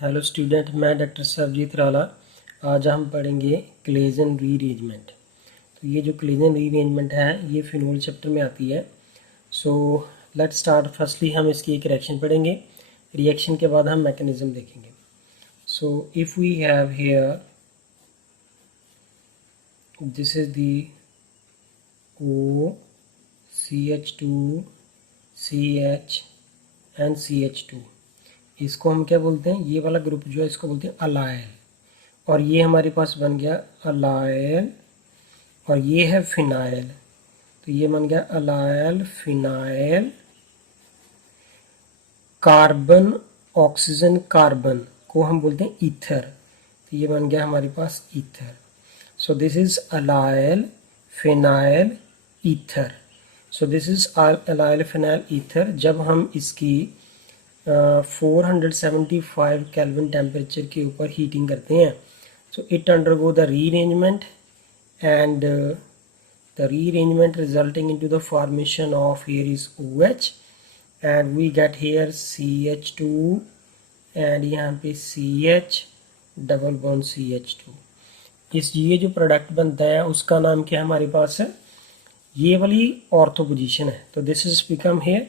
Hello student, मैं doctor Sarabjit राला। आज हम पढ़ेंगे क्लेजन रीअरेंजमेंट। तो ये जो क्लेजन रीअरेंजमेंट है ये फिनोल चैप्टर में आती है। सो लेट्स स्टार्ट। फर्स्टली हम इसकी एक रिएक्शन पढ़ेंगे। रिएक्शन के बाद हम मैकेनिज्म देखेंगे। So if we have here this is the O CH2 CH and CH2। इसको हम क्या बोलते हैं, ये वाला ग्रुप जो है इसको बोलते हैं अलायल। और ये हमारे पास बन गया अलायल, और ये है फिनाइल। तो ये बन गया अलायल फिनाइल। कार्बन ऑक्सीजन कार्बन को हम बोलते हैं ईथर। तो ये बन गया हमारे पास ether. So this is allyl phenyl ether. So this is allyl phenyl ether. जब हम इसकी 475 केल्विन टेम्परेचर के ऊपर हीटिंग करते हैं, so it undergo the rearrangement, and the rearrangement resulting into the formation of here is OH, and we get here CH2 and यहाँ पे CH double bond CH2। ये जो प्रोडक्ट बनता है उसका नाम क्या है हमारे पास है, ये वाली ऑर्थो पोजीशन है। तो this is become here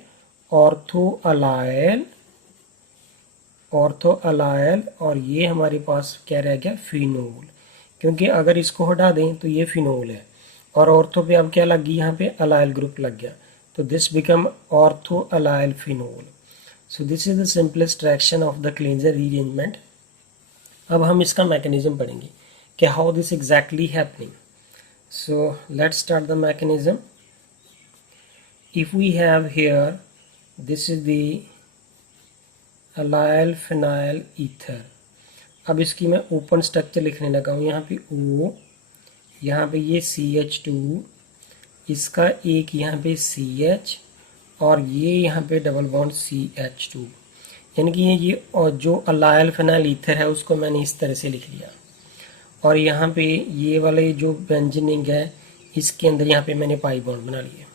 ortho allyl, और ये हमारे पास क्या रह गया, फिनोल। क्योंकि अगर इसको हटा दें तो ये फिनोल है, और ऑर्थो पे अब क्या लग गई, यहाँ पे अलायल ग्रुप लग गया। तो this become ortho allyl phenol. So this is the simplest reaction of the Claisen rearrangement. अब हम इसका मैकेनिज्म पढ़ेंगे कि how this exactly happening. So let's start the mechanism. If we have here this is the allyl phenyl ether. अब इसकी मैं open structure लिखने लगा हूँ। यहाँ पे O, यहाँ पे ये CH2, इसका एक यहाँ पे CH, और ये यहाँ पे डबल बॉन्ड CH2। यानी कि ये और जो अलायल फिनाइल ईथर है उसको मैंने इस तरह से लिख लिया। और यहाँ पे ये वाले जो बेंजीनिंग है इसके अंदर यहाँ पे मैंने पाई बॉन्ड बना लिए।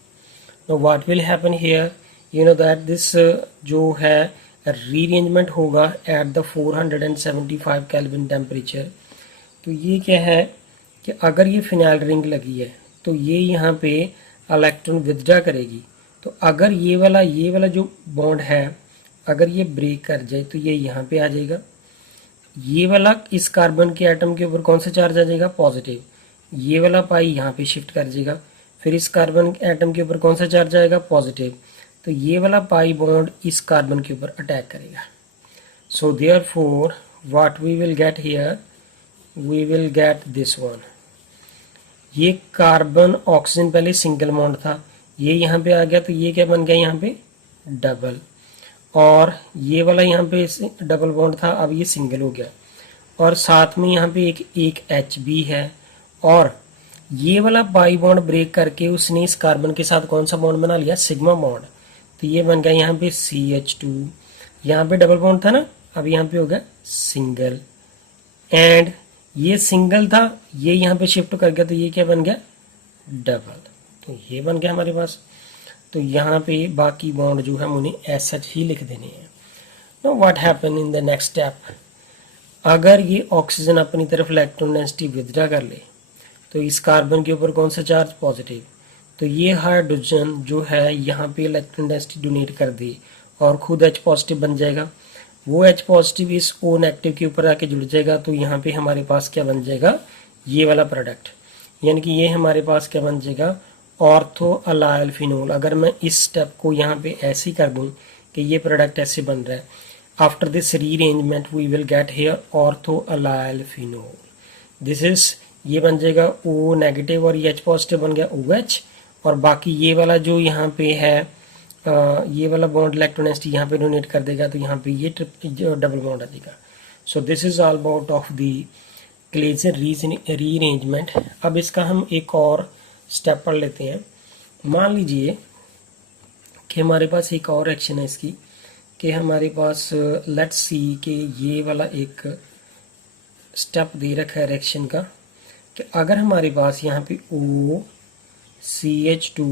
Know what will happen here, you know that this जो है रीअरेंजमेंट होगा एट द 475 केल्विन टेम्परेचर। तो ये क्या है कि अगर ये फिनाइल रिंग लगी है तो ये यहाँ पे इलेक्ट्रॉन विथड्रॉ करेगी। तो अगर ये वाला जो बॉन्ड है अगर ये ब्रेक कर जाए तो ये यहाँ पे आ जाएगा। ये वाला इस कार्बन के एटम के ऊपर कौन सा चार्ज आ जाएगा, पॉजिटिव। ये वाला पाई यहाँ पे शिफ्ट कर जाएगा। फिर इस कार्बन एटम के ऊपर कौन सा चार्ज आएगा, पॉजिटिव। तो ये वाला पाई बॉन्ड इस कार्बन के ऊपर अटैक करेगा। So therefore what we will get here, we will get this one. ये कार्बन ऑक्सीजन पहले सिंगल बॉन्ड था, ये यहाँ पे आ गया, तो ये क्या बन गया यहाँ पे डबल। और ये वाला यहाँ पे डबल बॉन्ड था, अब ये सिंगल हो गया। और साथ में यहाँ पे एक H भी है। और ये वाला पाई बॉन्ड ब्रेक करके उसने इस कार्बन के साथ कौन सा बॉन्ड बना लिया, सिग्मा बॉन्ड। तो ये बन गया यहाँ पे CH2, यहाँ पे डबल बॉन्ड था ना, अब यहाँ पे हो गया सिंगल। एंड ये सिंगल था, ये यहाँ पे शिफ्ट कर गया, तो ये क्या बन गया, डबल। तो ये बन गया हमारे पास। तो यहाँ पे बाकी बॉन्ड जो है उन्हें ऐसा ही लिख देने हैं। Know what happen in the next step, अगर ये ऑक्सीजन अपनी तरफ इलेक्ट्रॉन डेंसिटी विथड्रॉ कर ले तो इस कार्बन के ऊपर कौन सा चार्ज, पॉजिटिव। तो ये हाइड्रोजन जो है यहाँ पे इलेक्ट्रॉन डेंसिटी डोनेट कर दे और खुद H पॉजिटिव बन जाएगा। वो H पॉजिटिव इस O नेगेटिव के ऊपर आके जुड़ जाएगा। तो यहाँ पे हमारे पास क्या बन जाएगा, ये वाला प्रोडक्ट। यानी कि ये हमारे पास क्या बन जाएगा, ऑर्थो अलायल फिनोल। अगर मैं इस स्टेप को यहाँ पे ऐसे ही कर दूँ कि ये प्रोडक्ट ऐसे बन रहा है, after this rearrangement we will get here ortho allyl phenol. This is, ये बन जाएगा O नेगेटिव और ये H पॉजिटिव बन गया OH। और बाकी ये वाला जो यहाँ पे है ये वाला बॉन्ड इलेक्ट्रॉन डेंसिटी यहाँ पे डोनेट कर देगा, तो यहाँ पे ये डबल बॉन्ड आ जाएगा। सो this is all about of the क्लेजर rearrangement. अब इसका हम एक और स्टेप पढ़ लेते हैं। मान लीजिए कि हमारे पास एक और एक्शन है इसकी, कि हमारे पास लेट्स सी कि ये वाला एक स्टेप दे रखा है रिएक्शन का, कि अगर हमारे पास यहाँ पे O CH2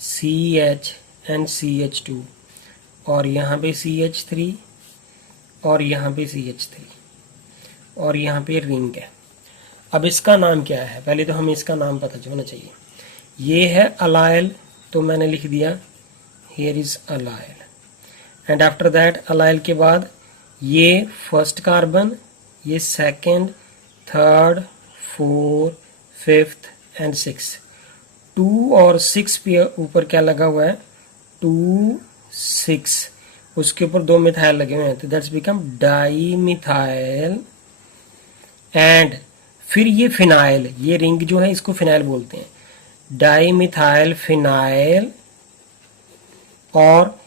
CH and CH2 और यहाँ पे CH3 और यहाँ पे CH3 और यहाँ पे रिंग है। अब इसका नाम क्या है, पहले तो हमें इसका नाम पता होना चाहिए। ये है अलाइल, तो मैंने लिख दिया here is allyl. And after that allyl के बाद ये फर्स्ट कार्बन, ये second, third, fourth, fifth and six. 2 और 6 पे ऊपर क्या लगा हुआ है, 2, 6, उसके ऊपर 2 मिथाइल लगे हुए हैं, तो that's become di methyl. And फिर ये फिनाइल, ये रिंग जो है इसको फिनाइल बोलते हैं, डाई मिथाइल फिनाइल। और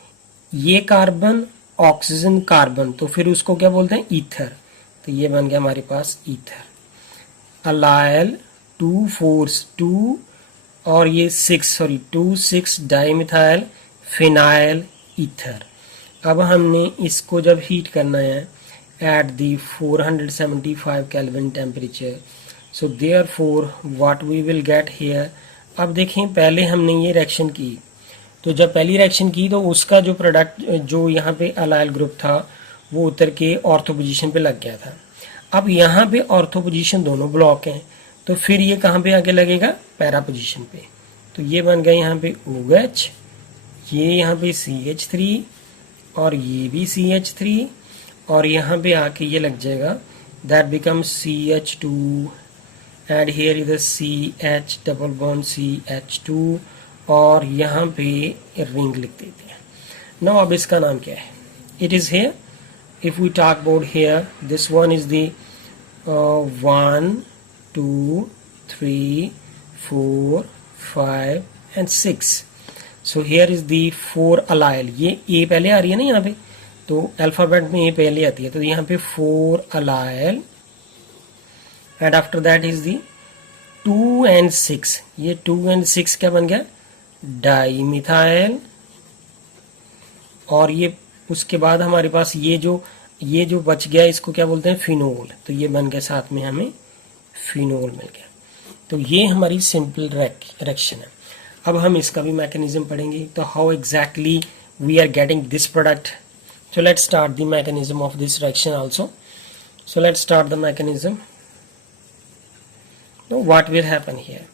ये कार्बन ऑक्सीजन कार्बन, तो फिर उसको क्या बोलते हैं, ईथर। तो ये बन गया हमारे पास ईथर। अलाइल 2 4 2 और ये 2 6 डाईमिथाइल फिनाइल ईथर। अब हमने इसको जब हीट करना है at the 475 kelvin temperature, so therefore what we will get here. अब देखें, पहले हमने ये रिएक्शन की, तो जब पहली रिएक्शन की तो उसका जो प्रोडक्ट जो यहाँ पे अलाइल ग्रुप था वो उतर के ऑर्थो पोजीशन पे लग गया था। अब यहाँ पे ऑर्थो पोजीशन दोनों ब्लॉक हैं, तो फिर ये कहाँ पे आके लगेगा, पैरा पोजीशन पे। तो ये बन गया यहाँ पे OH, ये यहाँ पे CH3 और ये भी CH3, और यहाँ पे आके ये लग जाएगा, that become CH2 and here is CH double bond CH2 और यहाँ पे रिंग लिख देते हैं। नाउ अब इसका नाम क्या है, it is here. If we talk about here, this one is the 1 2 3 4 5 and 6। So here is the 4 allyl. ये ए पहले आ रही है ना यहाँ पे, तो अल्फाबेट में ए पहले आती है, तो यहाँ पे 4 allyl. And after that is the 2 and 6, ये 2 and 6 क्या बन गया, डाईमिथाइल। और ये उसके बाद हमारे पास ये जो बच गया इसको क्या बोलते हैं, फिनोल। तो ये बन गया, साथ में हमें फिनोल मिल गया। तो ये हमारी सिंपल रिएक्शन है। अब हम इसका भी मैकेनिज्म पढ़ेंगे, तो how exactly we are getting this product. So let's start the mechanism of this reaction also. So let's start the mechanism. What will happen here,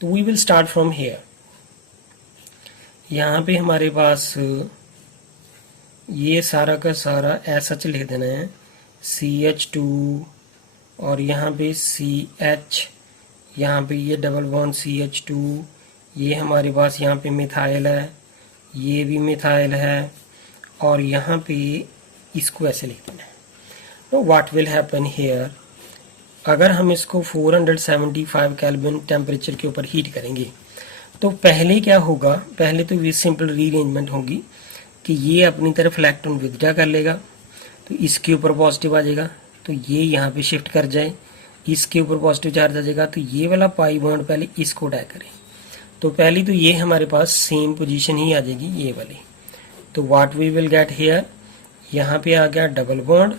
तो we will start from here. यहाँ पे हमारे पास ये सारा का सारा ऐसा लिख देना है, CH2 और यहाँ पे CH, यहाँ पे ये डबल बॉन्ड CH2, ये हमारे पास यहाँ पे मिथाइल है, ये भी मिथाइल है, और यहाँ पे इसको ऐसे लिख देना है। तो व्हाट विल हैपन हियर, अगर हम इसको 475 केल्विन टेम्परेचर के ऊपर हीट करेंगे, तो पहले क्या होगा, पहले तो ये सिंपल रीअरेंजमेंट होगी कि ये अपनी तरफ इलेक्ट्रॉन विथड्रॉ कर लेगा, तो इसके ऊपर पॉजिटिव आ जाएगा, तो ये यहाँ पे शिफ्ट कर जाए, इसके ऊपर पॉजिटिव चार्ज आ जाएगा, तो ये वाला पाई बॉन्ड पहले इसको अटैक करें, तो पहली तो ये हमारे पास सेम पोजीशन ही आ जाएगी, ये वाली। तो what we will get here, यहाँ पे आ गया डबल बॉन्ड,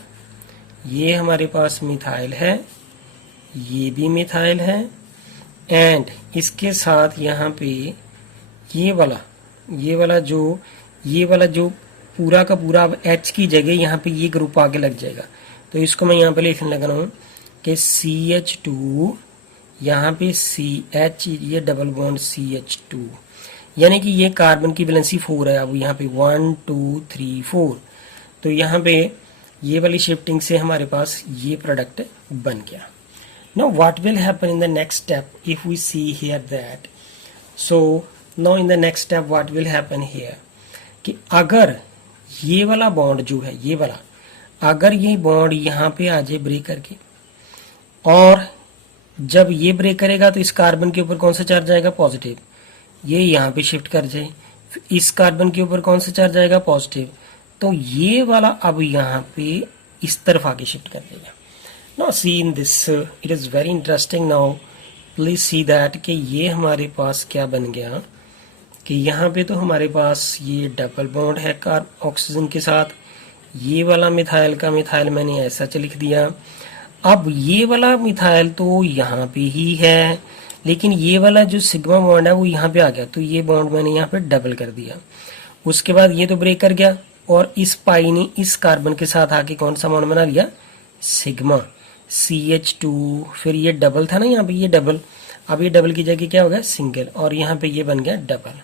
ये हमारे पास मिथाइल है, ये भी मिथाइल है, एंड इसके साथ यहाँ पे ये वाला जो पूरा का पूरा अब H की जगह यहाँ पे ये ग्रुप आगे लग जाएगा। तो इसको मैं यहाँ पे लिखने लग रहा हूँ कि CH2, यहाँ पे CH, ये डबल बॉन्ड CH2, यानी कि ये कार्बन की वैलेंसी 4 है। अब यहाँ पे 1 2 3 4, तो यहाँ पे ये वाली शिफ्टिंग से हमारे पास ये प्रोडक्ट बन गया। Now what will happen in the next step if we see here that, so now in the next step what will happen here, कि अगर ये वाला बॉन्ड जो है, ये वाला अगर ये बॉन्ड यहाँ पे आ जाए ब्रेक करके, और जब ये ब्रेक करेगा तो इस कार्बन के ऊपर कौन सा चार्ज आएगा, पॉजिटिव, ये यहाँ पे शिफ्ट कर जाए, इस कार्बन के ऊपर कौन सा चार्ज आएगा, पॉजिटिव, तो ये वाला अब यहाँ पे इस तरफ आके शिफ्ट कर देगा। Now see in this, it is very interesting now, please see that कि ये हमारे पास क्या बन गया, कि यहाँ पे तो हमारे पास ये डबल बॉन्ड है ऑक्सीजन के साथ, ये वाला मिथाइल का मिथाइल मैंने ऐसा लिख दिया। अब ये वाला मिथाइल तो यहाँ पे ही है, लेकिन ये वाला जो सिग्मा बॉन्ड है वो यहाँ पे आ गया, तो ये बॉन्ड मैंने यहाँ पे डबल कर दिया। उसके बाद ये तो ब्रेक कर गया, और इस पाई ने इस कार्बन के साथ आके कौन सा बॉन्ड बना लिया, सिग्मा CH2, फिर ये डबल था ना यहाँ पे, ये डबल, अब ये डबल की जगह क्या हो गया, सिंगल, और यहाँ पे ये बन गया डबल,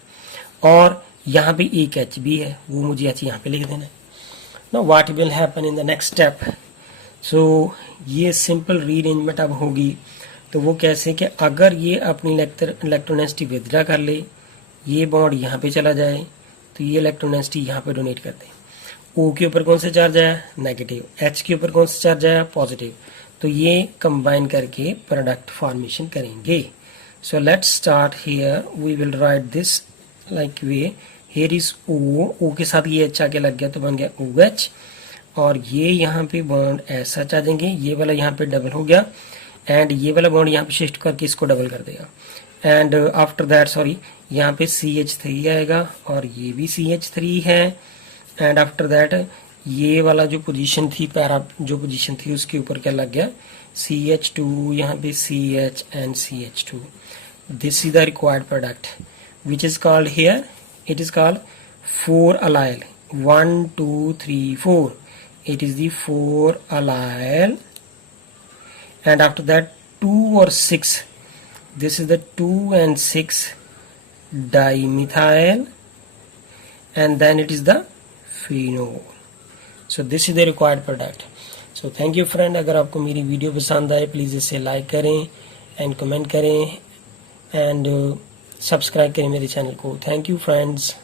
और यहाँ पे एक H भी है, वो मुझे H यहाँ पे लिख देना है। Now what will happen in the next step, so ये सिंपल रीअरेंजमेंट अब होगी। तो वो कैसे कि अगर ये अपनी इलेक्ट्रोनेसिटी विथड्रा कर ले, ये बॉन्ड यहाँ पे चला जाए, तो ये इलेक्ट्रोनेसिटी यहाँ पे डोनेट कर दे। O के ऊपर कौन सा चार्ज आया, नेगेटिव, H के ऊपर कौन सा चार्ज आया, पॉजिटिव, तो ये कंबाइन करके प्रोडक्ट फॉर्मेशन करेंगे। So let's start here, we will write this like way, here is O के साथ ये H आके लग गया तो बन गया OH, और ये यहाँ पे बॉन्ड ऐसा चाहेंगे, ये वाला यहाँ पे डबल हो गया, एंड ये वाला बॉन्ड यहाँ पे शिफ्ट करके इसको डबल कर देगा, एंड आफ्टर दैट सॉरी यहाँ पे CH3 आएगा, और ये भी CH3 है, एंड आफ्टर दैट ये वाला जो पोजीशन थी, पैरा जो पोजीशन थी उसके ऊपर क्या लग गया, CH2, यहाँ पे CH and CH2। This is the required product which is called here, it is called 4 allyl, 1 2 3 4, it is the 4 allyl, and after that 2 or 6, this is the 2 and 6 dimethyl, and then it is the phenol. So this is the required product. So thank you friend, अगर आपको मेरी video पसंद आए please इसे like करें and comment करें and subscribe करें मेरे चैनल को। Thank you friends.